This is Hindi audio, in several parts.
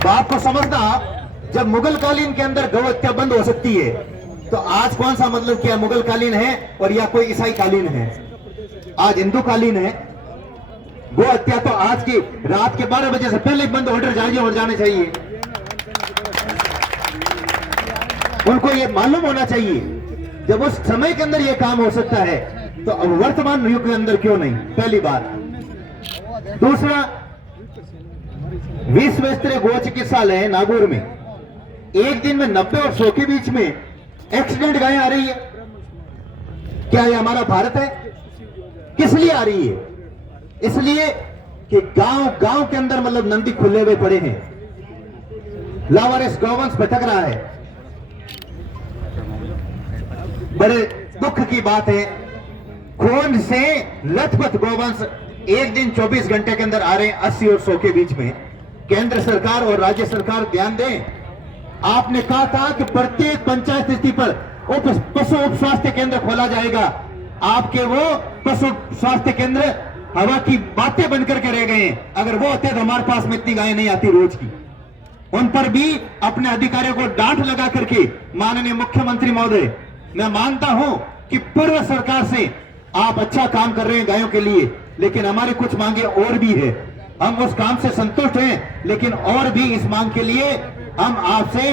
बात को समझना। जब मुगल कालीन के अंदर गौ हत्या बंद हो सकती है, तो आज कौन सा मतलब क्या मुगल कालीन है और या कोई ईसाई कालीन है? आज हिंदू कालीन है। गौ हत्या तो आज की रात के 12 बजे से पहले बंद ऑर्डर जारी हो जाने चाहिए। उनको ये मालूम होना चाहिए, जब उस समय के अंदर ये काम हो सकता है तो अब वर्तमान युग के अंदर क्यों नहीं? पहली बात। दूसरा, विश्व स्तरीय गौ चिकित्सालय नागौर में एक दिन में 90 और 100 के बीच में एक्सीडेंट गायें आ रही है। क्या ये हमारा भारत है? किस लिए आ रही है? इसलिए कि गांव गांव के अंदर मतलब नंदी खुले हुए पड़े हैं, लावारिस गौवंश भटक रहा है। बड़े दुख की बात है, खून से लथपथ गौवंश एक दिन 24 घंटे के अंदर आ रहे हैं 80 और 100 के बीच में। केंद्र सरकार और राज्य सरकार ध्यान दें। आपने कहा था कि प्रत्येक पंचायत स्थिति पर पशु उप स्वास्थ्य केंद्र खोला जाएगा। आपके वो पशु स्वास्थ्य केंद्र हवा की बातें बनकर के रह गए हैं। अगर वो होते तो हमारे पास में इतनी गायें नहीं आती रोज की। उन पर भी अपने अधिकारियों को डांट लगा करके, माननीय मुख्यमंत्री महोदय, मैं मानता हूं कि पूर्व सरकार से आप अच्छा काम कर रहे हैं गायों के लिए, लेकिन हमारी कुछ मांगे और भी है। हम उस काम से संतुष्ट हैं, लेकिन और भी इस मांग के लिए हम आपसे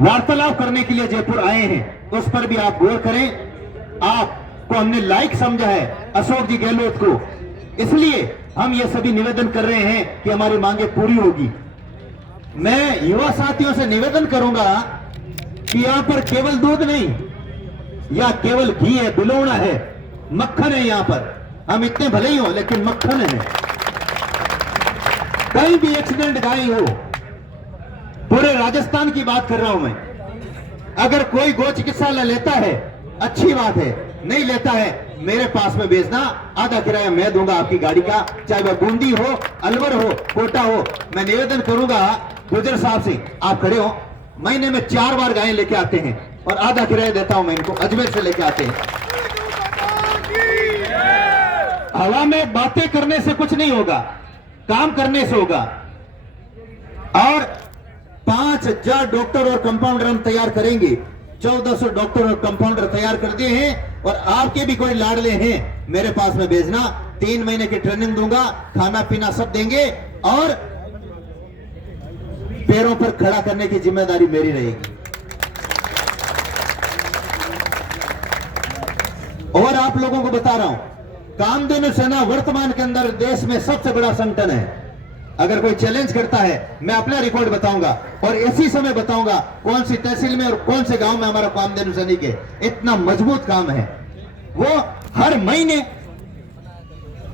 वार्तालाप करने के लिए जयपुर आए हैं। उस पर भी आप गौर करें। आपको हमने लायक समझा है अशोक जी गहलोत को, इसलिए हम ये सभी निवेदन कर रहे हैं कि हमारी मांगे पूरी होगी। मैं युवा साथियों से निवेदन करूंगा कि यहां पर केवल दूध नहीं या केवल घी है, बिलोड़ा है, मक्खन है। यहां पर हम इतने भले ही हो, लेकिन मक्खन है। कहीं भी एक्सीडेंट गाय हो, पूरे राजस्थान की बात कर रहा हूं मैं। अगर कोई गौ चिकित्सालय लेता है अच्छी बात है, नहीं लेता है मेरे पास में भेजना, आधा किराया मैं दूंगा आपकी गाड़ी का, चाहे वह बूंदी हो, अलवर हो, कोटा हो। मैं निवेदन करूंगा गुजर साहब से, आप खड़े हो, महीने में 4 बार गायें लेके आते हैं और आधा किराया देता हूं मैं इनको, अजमेर से लेके आते हैं। हवा में बातें करने से कुछ नहीं होगा, काम करने से होगा। और 5000 डॉक्टर और कंपाउंडर हम तैयार करेंगे। 1400 डॉक्टर और कंपाउंडर तैयार कर दिए हैं। और आपके भी कोई लाडले हैं मेरे पास में भेजना, 3 महीने की ट्रेनिंग दूंगा, खाना पीना सब देंगे और पैरों पर खड़ा करने की जिम्मेदारी मेरी रहेगी। और आप लोगों को बता रहा हूं, कामधेनु सेना वर्तमान के अंदर देश में सबसे बड़ा संगठन है। अगर कोई चैलेंज करता है, मैं अपना रिकॉर्ड बताऊंगा और इसी समय बताऊंगा कौन सी तहसील में और कौन से गांव में हमारा कामधेनु सैनिक है। इतना मजबूत काम है। वो हर महीने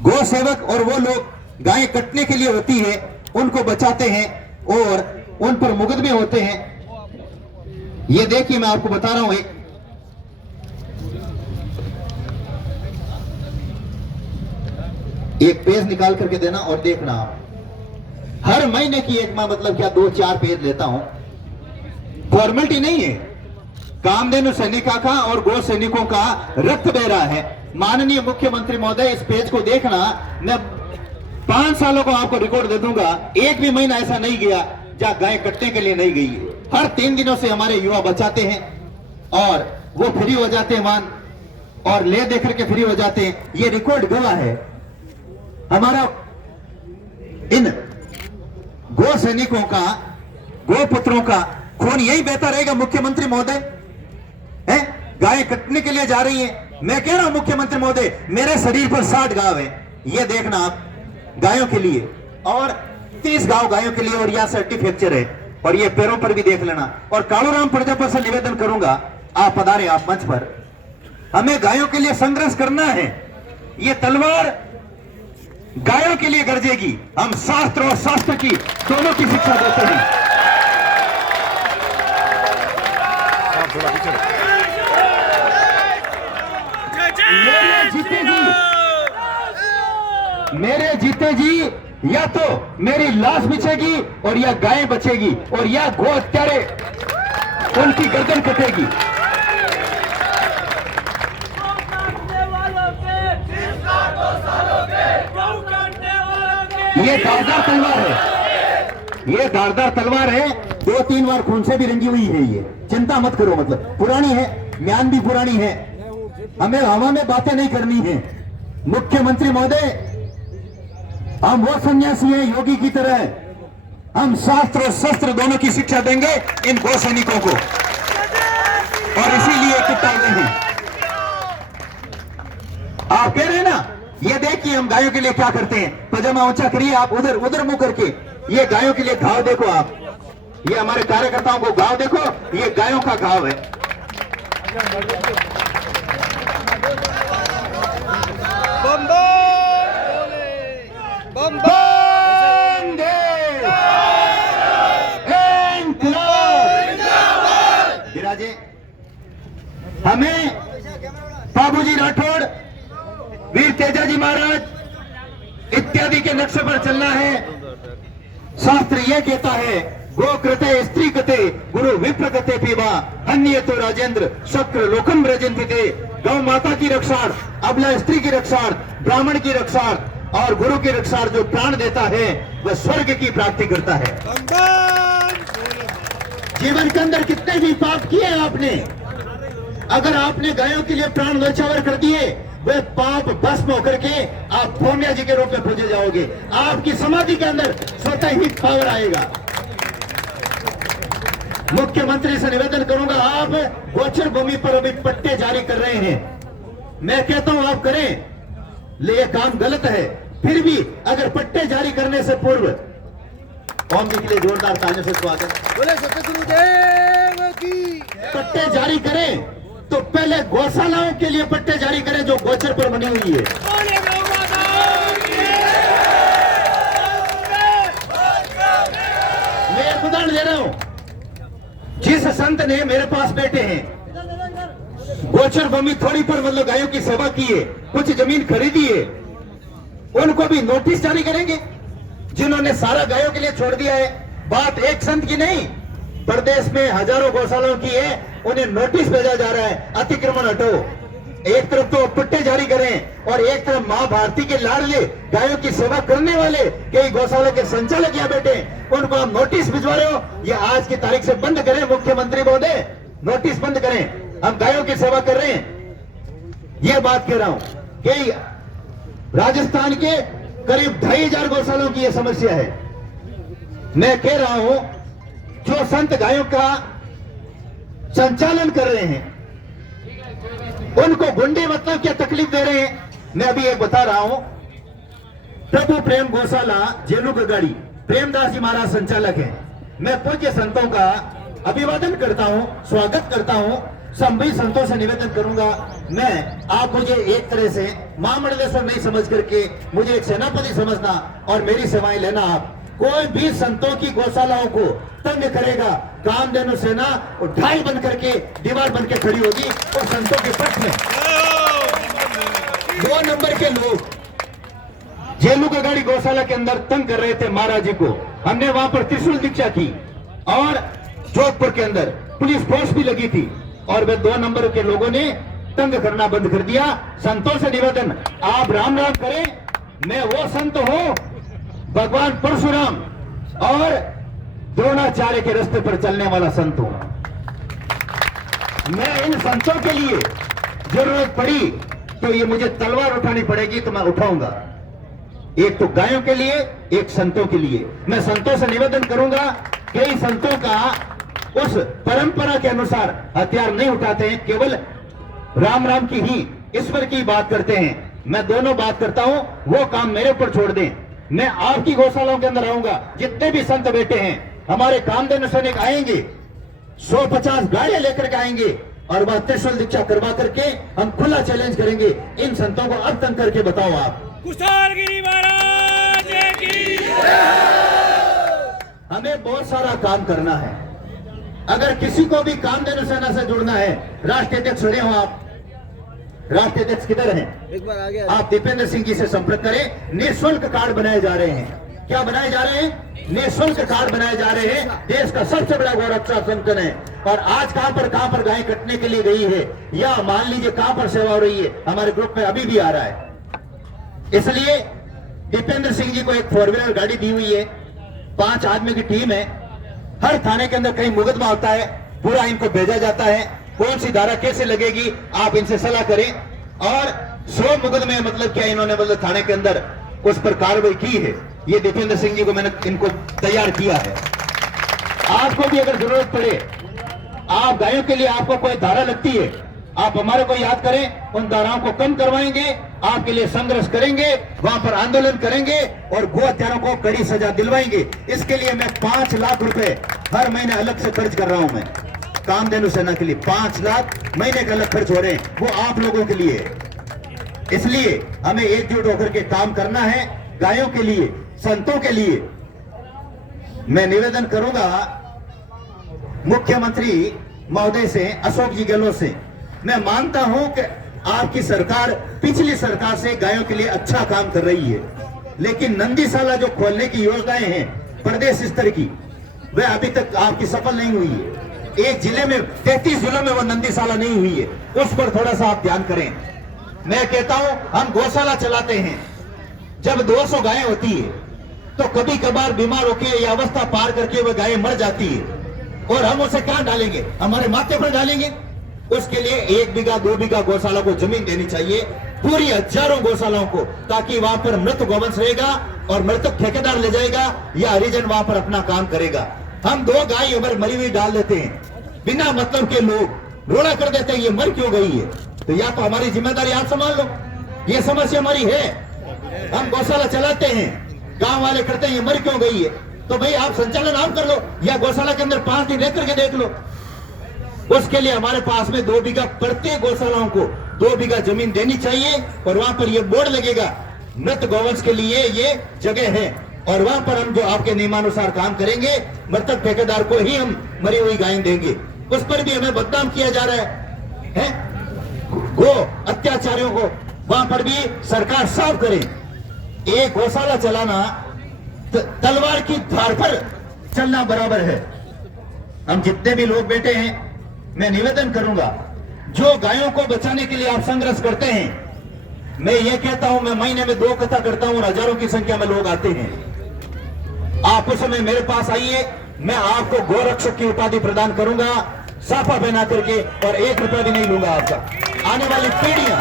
गौ सेवक और वो लोग गायें कटने के लिए होती है, उनको बचाते हैं और उन पर मुकदमे होते हैं। ये देखिए, मैं आपको बता रहा हूं, एक पेज निकाल करके देना और देखना आप। हर महीने की एक मैं मतलब क्या 2-4 पेज लेता हूं। फॉर्मेलिटी नहीं है, कामधेनु सैनिका का और गौ सैनिकों का रक्त बह रहा है। माननीय मुख्यमंत्री महोदय, इस पेज को देखना। मैं 5 सालों को आपको रिकॉर्ड दे दूंगा, एक भी महीना ऐसा नहीं गया जहां गाय कटने के लिए नहीं गई है। हर 3 दिनों से हमारे युवा बचाते हैं और वो फ्री हो जाते हैं मान, और ले दे करके फ्री हो जाते हैं। ये रिकॉर्ड गवाह है हमारा। इन गौ सैनिकों का, गौ पुत्रों का खून यही बहता रहेगा मुख्यमंत्री महोदय? है गाय कटने के लिए जा रही है। मैं कह रहा हूं मुख्यमंत्री महोदय, मेरे शरीर पर 60 गांव है, ये देखना आप, गायों के लिए, और 30 गांव गायों के लिए, और यह सर्टिफिकेचर है, और ये पैरों पर भी देख लेना। और कालूराम प्रजापति से निवेदन करूंगा, आप पधारे आप मंच पर। हमें गायों के लिए संघर्ष करना है। ये तलवार गायों के लिए गरजेगी। हम शास्त्र और शास्त्र की दोनों की शिक्षा देते हैं। मेरे जीते जी या तो मेरी लाश बिछेगी और या गायें बचेगी, और या गौ हत्यारे उनकी गर्दन कटेगी। ये धारदार तलवार है। ये धारदार तलवार है, 2-3 बार खून से भी रंगी हुई है। ये चिंता मत करो, मतलब पुरानी है, म्यान भी पुरानी है, हमें हवा में बातें नहीं करनी है। मुख्यमंत्री महोदय, हम वो सन्यासी हैं योगी की तरह, हम शास्त्र और शस्त्र दोनों की शिक्षा देंगे इन गौ सैनिकों को, और इसीलिए किताबें हैं। आप कह रहे हैं ना, ये देखिए हम गायों के लिए क्या करते हैं। पजामा ऊंचा करिए आप, उधर मुंह करके, ये गायों के लिए घाव देखो आप, ये हमारे कार्यकर्ताओं को घाव देखो, ये गायों का घाव है। विराजे, हमें बाबूजी राठौड़, वीर तेजाजी महाराज इत्यादि के नक्शे पर चलना है। शास्त्र यह कहता है, गो कृते स्त्री कृते गुरु विप्र कृते पीवा अन्य तो राजेंद्र शक्र लोकम ब्रजंति थे। गौ माता की रक्षार्थ, अबला स्त्री की रक्षार्थ, ब्राह्मण की रक्षार्थ और गुरु की रक्षार्थ जो प्राण देता है वह स्वर्ग की प्राप्ति करता है। जीवन के अंदर कितने भी पाप किए आपने, अगर आपने गायों के लिए प्राण न्यौछावर कर दिए, वे पाप भस्म होकर के आप भौम्या जी के रूप में पूजे जाओगे। आपकी समाधि के अंदर स्वतः ही पावर आएगा। मुख्यमंत्री से निवेदन करूंगा, आप गोचर भूमि पर अभी पट्टे जारी कर रहे हैं, मैं कहता हूं आप करें, ले ये काम गलत है, फिर भी अगर पट्टे जारी करने से पूर्व, कौन जी के लिए जोरदार तालियों से स्वागत। बोले सतगुरुदेव की। पट्टे जारी करें तो पहले गौशालाओं के लिए पट्टे जारी करें जो गोचर पर बनी हुई है। मैं एक उदाहरण दे रहा हूं, जिस संत ने मेरे पास बैठे हैं, गोचर भूमि थोड़ी पर मतलब गायों की सेवा की है, कुछ जमीन खरीदी है, उनको भी नोटिस जारी करेंगे। जिन्होंने सारा गायों के लिए छोड़ दिया है, बात एक संत की नहीं, प्रदेश में हजारों गौशालाओं की है, उन्हें नोटिस भेजा जा रहा है, अतिक्रमण हटो। एक तरफ तो पट्टे जारी करें और एक तरफ मां भारती के लाडले गायों की सेवा करने वाले कई गौशाला के संचालक यहाँ बैठे, उनको आप नोटिस भिजवा रहे हो। ये आज की तारीख से बंद करें मुख्यमंत्री महोदय, नोटिस बंद करें, हम गायों की सेवा कर रहे हैं। ये बात कह रहा हूं कि राजस्थान के करीब 2500 गौशालाओं की यह समस्या है। मैं कह रहा हूं, जो संत गायों का संचालन कर रहे हैं, उनको गुंडे मतलब क्या तकलीफ दे रहे हैं। मैं अभी एक बता रहा हूं, प्रभु प्रेम गौशाला जेलू गगाड़ी प्रेमदास जी महाराज संचालक हैं। मैं पूज्य संतों का अभिवादन करता हूं, स्वागत करता हूं, सभी संतों से निवेदन करूंगा, मैं आप मुझे एक तरह से महामंडलेश्वर नहीं समझ करके मुझे एक सेनापति समझना और मेरी सेवाएं लेना। आप कोई भी संतों की गौशालाओं को तंग करेगा, कामधेनु सेना ढाई बन करके दीवार बन के खड़ी होगी और संतों के पक्ष में। 2 नंबर के लोग जेलू गगाड़ी गौशाला के अंदर तंग कर रहे थे महाराज जी को, हमने वहां पर त्रिशूल दीक्षा की और जोधपुर के अंदर पुलिस फोर्स भी लगी थी और वे 2 नंबर के लोगों ने तंग करना बंद कर दिया। संतों से निवेदन, आप राम राम करें, मैं वो संत हूं भगवान परशुराम और द्रोणाचार्य के रास्ते पर चलने वाला संत हूं। मैं इन संतों के लिए जरूरत पड़ी तो ये मुझे तलवार उठानी पड़ेगी तो मैं उठाऊंगा, एक तो गायों के लिए, एक संतों के लिए। मैं संतों से निवेदन करूंगा, कई संतों का उस परंपरा के अनुसार हथियार नहीं उठाते हैं, केवल राम राम की ही, ईश्वर की बात करते हैं। मैं दोनों बात करता हूं, वो काम मेरे ऊपर छोड़ दें। मैं आपकी गौशालाओं के अंदर आऊंगा, जितने भी संत बैठे हैं हमारे कामधेनु सैनिक आएंगे, 150 गाड़ियां लेकर के आएंगे और वह त्रिशूल दीक्षा करवा करके हम खुला चैलेंज करेंगे, इन संतों को अब तंग करके बताओ आप। कुशालगिरी महाराज की हमें बहुत सारा काम करना है। अगर किसी को भी कामधेनु सेना से जुड़ना है, राष्ट्रीय अध्यक्ष रहे हो आप, राष्ट्रीय अध्यक्ष किधर हैं? एक बार आगे आप दीपेंद्र सिंह जी से संपर्क करें। निःशुल्क कार्ड बनाए जा रहे हैं। क्या बनाए जा रहे हैं? निःशुल्क कार्ड बनाए जा रहे हैं। देश का सबसे बड़ा गौरक्षा संगठन है और आज कहां पर गाय कटने के लिए गई है या मान लीजिए कहां पर सेवा हो रही है, हमारे ग्रुप में अभी भी आ रहा है। इसलिए दीपेंद्र सिंह जी को एक 4 व्हीलर गाड़ी दी हुई है, 5 आदमी की टीम है। हर थाने के अंदर कहीं मुकदमा होता है, पूरा इनको भेजा जाता है, कौन सी धारा कैसे लगेगी आप इनसे सलाह करें। और 100 मुकदमे मतलब क्या इन्होंने मतलब थाने के अंदर उस पर कार्रवाई की है। ये दीपेंद्र सिंह जी को मैंने इनको तैयार किया है। आपको भी अगर जरूरत पड़े, आप गायों के लिए आपको कोई धारा लगती है, आप हमारे को याद करें, उन धाराओं को कम करवाएंगे, आपके लिए संघर्ष करेंगे, वहां पर आंदोलन करेंगे और गो हत्यारों को कड़ी सजा दिलवाएंगे। इसके लिए मैं 5 लाख रुपए हर महीने अलग से खर्च कर रहा हूं। मैं कामधेनु सेना के लिए 5 लाख महीने का अलग खर्च हो रहे हैं, वो आप लोगों के लिए। इसलिए हमें एकजुट होकर के काम करना है, गायों के लिए, संतों के लिए। मैं निवेदन करूंगा मुख्यमंत्री महोदय से, अशोक जी गहलोत से, मैं मानता हूं कि आपकी सरकार पिछली सरकार से गायों के लिए अच्छा काम कर रही है, लेकिन नंदीशाला जो खोलने की योजनाएं हैं प्रदेश स्तर की, वह अभी तक आपकी सफल नहीं हुई है। एक जिले में 33 जिलों में वो नंदीशाला नहीं हुई है, उस पर थोड़ा सा आप ध्यान करें। मैं कहता हूं हम गौशाला चलाते हैं, जब 200 गायें होती है तो कभी कभार बीमार होकर या अवस्था पार करके वह गायें मर जाती है, और हम उसे कहां डालेंगे? हमारे माथे पर डालेंगे? उसके लिए 1 बीघा 2 बीघा गौशाला को जमीन देनी चाहिए, पूरी हजारों गौशालाओं को, ताकि वहां पर मृत गौवंश रहेगा और मृतक ठेकेदार ले जाएगा या हरिजन वहां पर अपना काम करेगा। हम 2 गाय अगर मरी हुई डाल देते हैं, बिना मतलब के लोग रोड़ा कर देते हैं ये मर क्यों गई है, तो या तो हमारी जिम्मेदारी आप संभाल लो, ये समस्या हमारी है। हम गौशाला चलाते हैं, गांव वाले करते हैं ये मर क्यों गई है, तो भाई आप संचालन आप कर लो, या गौशाला के अंदर 5 दिन रह करके देख लो। उसके लिए हमारे पास में 2 बीघा प्रत्येक गौशालाओं को 2 बीघा जमीन देनी चाहिए, और वहां पर ये बोर्ड लगेगा मृत गौवंश के लिए ये जगह है, और वहां पर हम जो आपके नियमानुसार काम करेंगे, मृतक ठेकेदार को ही हम मरी हुई गायें देंगे। उस पर भी हमें बदनाम किया जा रहा है? गो अत्याचारियों को वहां पर भी सरकार साफ करे। एक गौशाला चलाना तलवार की धार पर चलना बराबर है। हम जितने भी लोग बैठे हैं, मैं निवेदन करूंगा, जो गायों को बचाने के लिए आप संघर्ष करते हैं, मैं ये कहता हूं, मैं महीने में 2 कथा करता हूं और हजारों की संख्या में लोग आते हैं। आप उस समय मेरे पास आइए, मैं आपको गोरक्षक की उपाधि प्रदान करूंगा, साफा पहना करके, और 1 रुपया भी नहीं लूंगा आपका। आने वाली पीढ़ियां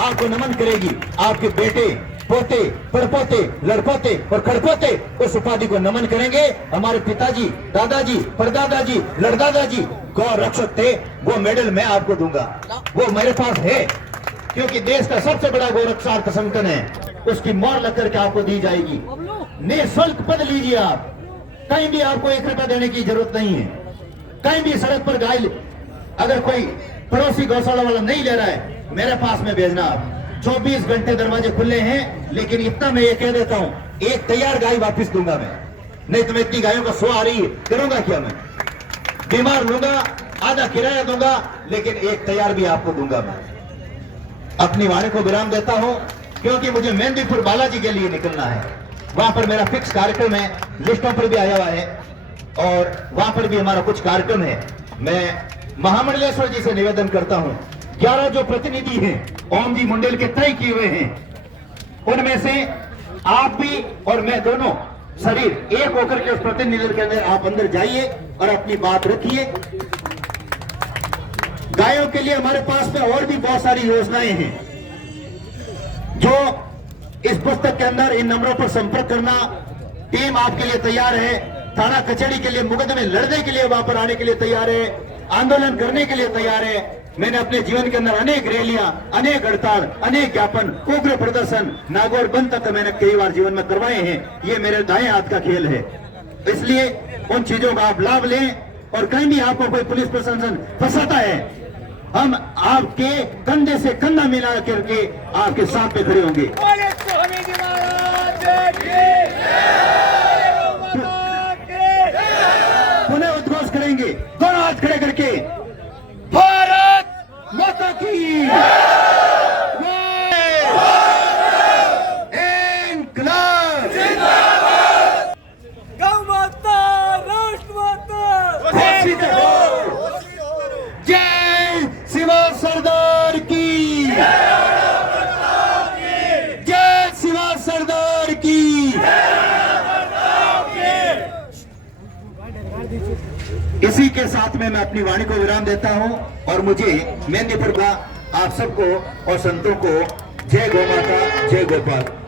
आपको नमन करेगी, आपके बेटे, पोते, परपोते, लड़पोते और खड़पोते उस उपाधि को नमन करेंगे। हमारे पिताजी, दादाजी, परदादाजी, लड़दादाजी गौ रक्षक थे, वो मेडल मैं आपको दूंगा, वो मेरे पास है, क्योंकि देश का सबसे बड़ा गौरक्षार्थ संगठन है, उसकी मोहर लग करके आपको दी जाएगी। निःशुल्क पद लीजिए आप, कहीं भी आपको 1 रुपया देने की जरूरत नहीं है। कहीं भी सड़क पर गाय अगर कोई पड़ोसी गौशाला वाला नहीं ले रहा है, मेरे पास में भेजना आप। 24 घंटे दरवाजे खुले हैं, लेकिन इतना मैं ये कह देता हूं, एक तैयार गाय वापस दूंगा मैं, नहीं तो मैं इतनी गायों का 100 आ रही है, करूंगा क्या? मैं बीमार लूंगा, आधा किराया दूंगा, लेकिन एक तैयार भी आपको दूंगा मैं। अपनी वाणी को विराम देता हूं, क्योंकि मुझे मेहंदीपुर बालाजी के लिए निकलना है। वहां पर मेरा फिक्स कार्यक्रम है, लिस्टों पर भी आया हुआ है, और वहां पर भी हमारा कुछ कार्यक्रम है। मैं महामंडलेश्वर जी से निवेदन करता हूं, 11 जो प्रतिनिधि हैं ओम जी मुंडेल के तय किए हुए हैं, उनमें से आप भी और मैं दोनों शरीर एक होकर के उस प्रतिनिधि के अंदर आप अंदर जाइए और अपनी बात रखिए। गायों के लिए हमारे पास में और भी बहुत सारी योजनाएं हैं, जो इस पुस्तक के अंदर इन नंबरों पर संपर्क करना, टीम आपके लिए तैयार है। थाना कचहरी के लिए मुकदमे लड़ने के लिए वहां पर आने के लिए तैयार है, आंदोलन करने के लिए तैयार है। मैंने अपने जीवन के अंदर अनेक रैलियां, अनेक हड़ताल, अनेक ज्ञापन, उग्र प्रदर्शन, नागौर बंद तक मैंने कई बार जीवन में करवाए हैं। ये मेरे दाएं हाथ का खेल है, इसलिए उन चीजों का आप लाभ लें। और कहीं भी आपको कोई पुलिस प्रशासन फंसाता है, हम आपके कंधे से कंधा मिला करके आपके साथ पे खड़े होंगे। पुनः उद्घोष करेंगे, दोनों हाथ खड़े करके, भारत माता की इंकलाब जिंदाबाद, गौ माता, राष्ट्र माता, जय शिवा सरदार की, जय शिवा सरदार की। इसी के साथ में मैं अपनी वाणी को विराम देता हूं और मुझे मेहंदीपुर का आप सबको और संतों को जय गौ माता, जय गोपाल।